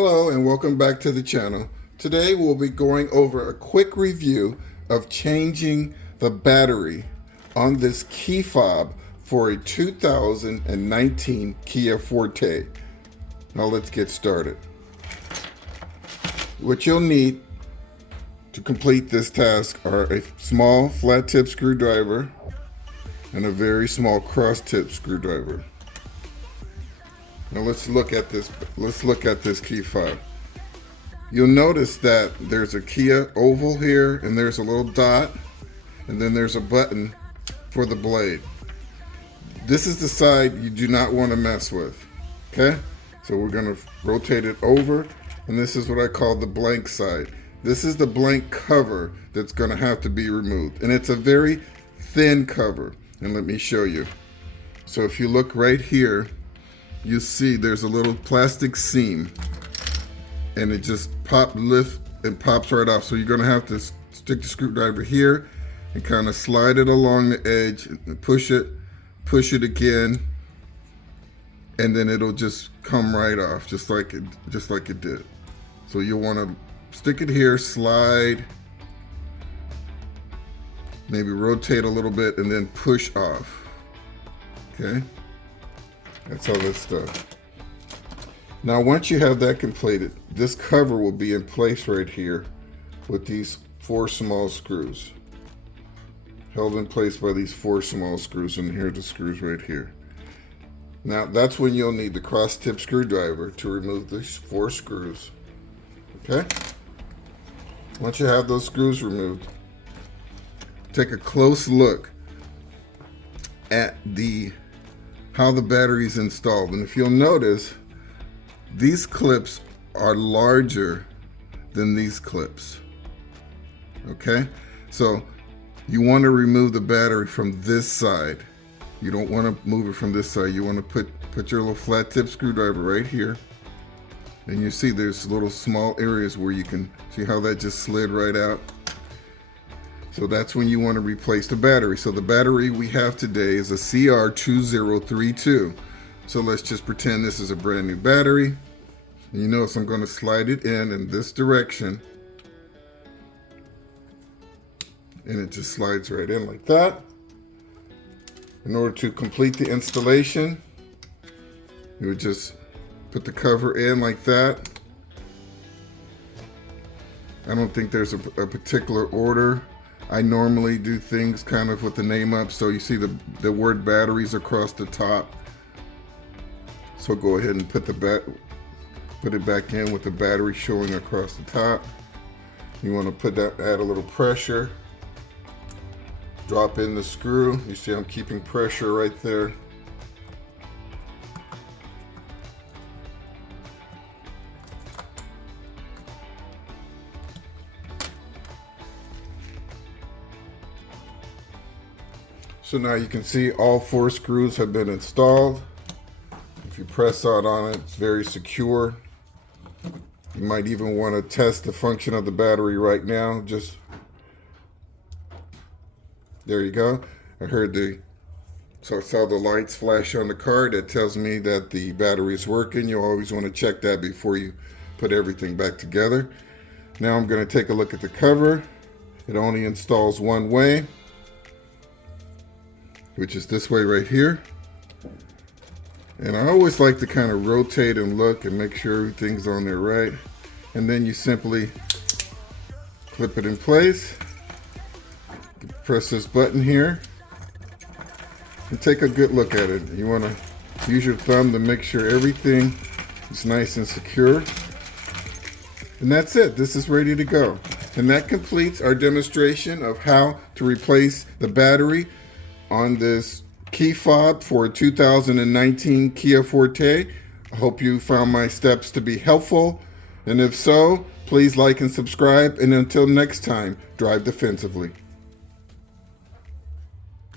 Hello and welcome back to the channel. Today we'll be going over a quick review of changing the battery on this key fob for a 2019 Kia Forte. Now let's get started. What you'll need to complete this task are a small flat tip screwdriver and a very small cross tip screwdriver. Now let's look at this key fob. You'll notice that there's a Kia oval here, and there's a little dot, and then there's a button for the blade. This is the side you do not want to mess with. Okay? So we're going to rotate it over, and this is what I call the blank side. This is the blank cover that's going to have to be removed, and it's a very thin cover. And let me show you. So if you look right here, you see there's a little plastic seam, and it just lifts and pops right off. So you're going to have to stick the screwdriver here and kind of slide it along the edge and push it again, and then it'll just come right off just like it did. So you'll want to stick it here, slide, maybe rotate a little bit, and then push off. Okay? That's how that's done. Now once you have that completed, this cover will be in place right here with these 4 small screws. Held in place by these 4 small screws, and here are the screws right here. Now that's when you'll need the cross tip screwdriver to remove these 4 screws. Okay? Once you have those screws removed, take a close look at how the battery is installed. And if you'll notice, these clips are larger than these clips. Okay? So you want to remove the battery from this side. You don't want to move it from this side. You want to put your little flat tip screwdriver right here. And you see there's little small areas where you can see how that just slid right out. So that's when you want to replace the battery. So the battery we have today is a CR2032. So let's just pretend this is a brand new battery. And you notice I'm going to slide it in this direction. And it just slides right in like that. In order to complete the installation, you would just put the cover in like that. I don't think there's a particular order. I normally do things kind of with the name up, so you see the word batteries across the top. So go ahead and put it back in with the battery showing across the top. You want to add a little pressure. Drop in the screw. You see I'm keeping pressure right there. So now you can see all 4 screws have been installed. If you press out on it, it's very secure. You might even want to test the function of the battery right now. There you go. So I saw the lights flash on the card. That tells me that the battery is working. You always want to check that before you put everything back together. Now I'm going to take a look at the cover. It only installs one way, which is this way right here. And I always like to kind of rotate and look and make sure everything's on there right. And then you simply clip it in place. Press this button here and take a good look at it. You want to use your thumb to make sure everything is nice and secure. And that's it. This is ready to go. And that completes our demonstration of how to replace the battery on this key fob for a 2019 Kia Forte. I hope you found my steps to be helpful, and if so, please like and subscribe, and until next time, drive defensively.